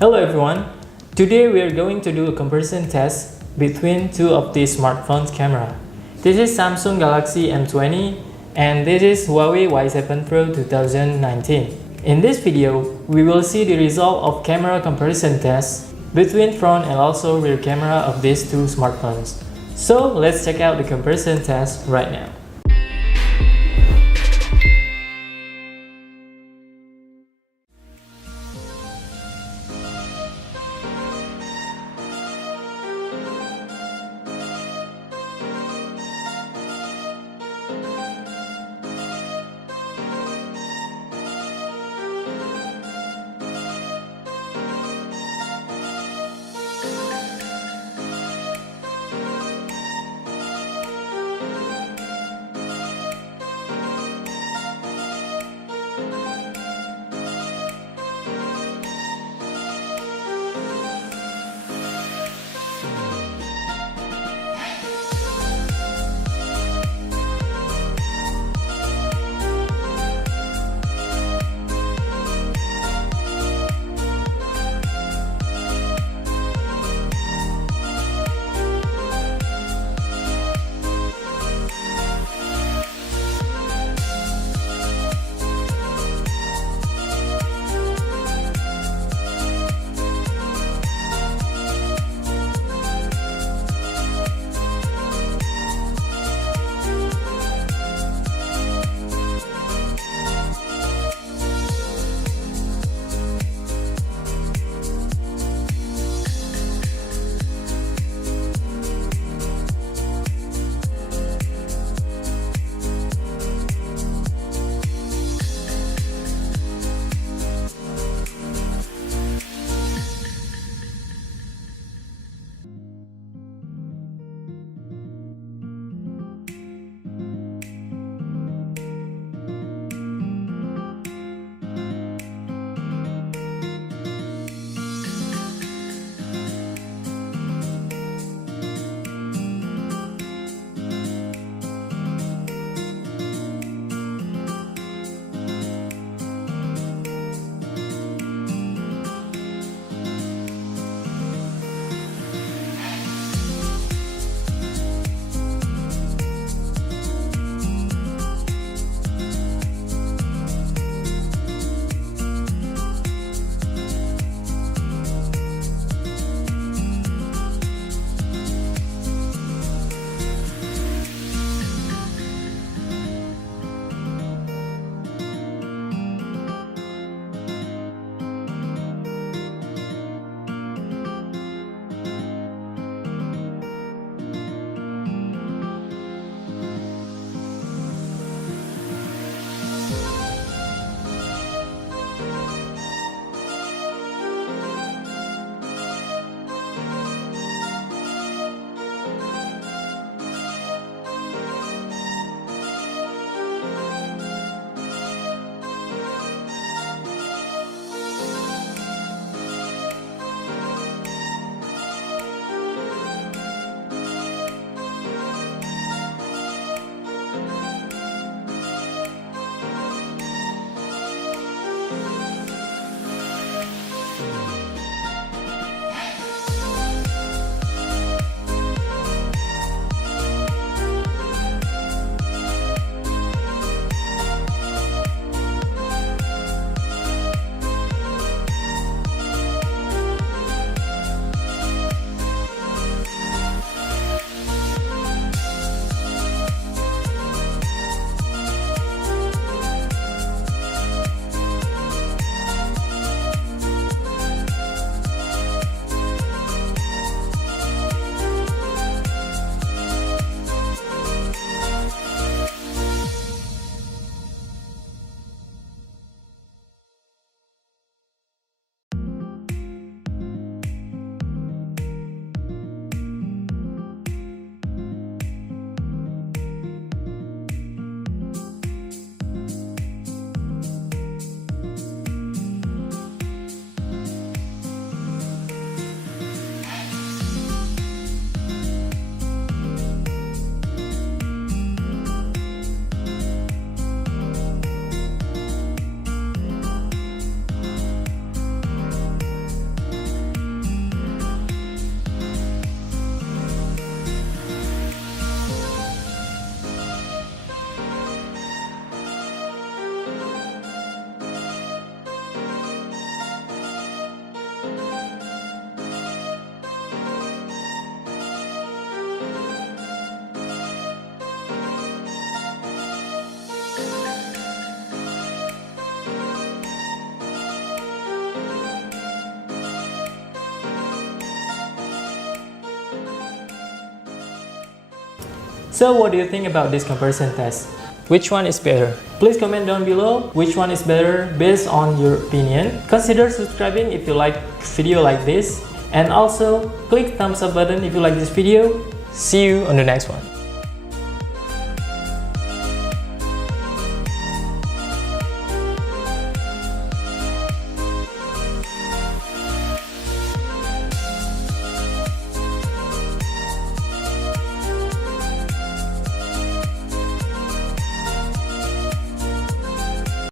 Hello everyone. Today we are going to do a comparison test between two of these smartphones camera. This is Samsung Galaxy M20 and this is Huawei Y7 Pro 2019. In this video, we will see the result of camera comparison test between front and also rear camera of these two smartphones. So let's check out the comparison test right now. So what do you think about this comparison test? Which one is better? Please comment down below which one is better based on your opinion. Consider subscribing if you like video like this, and also click thumbs up button if you like this video. See you on the next one.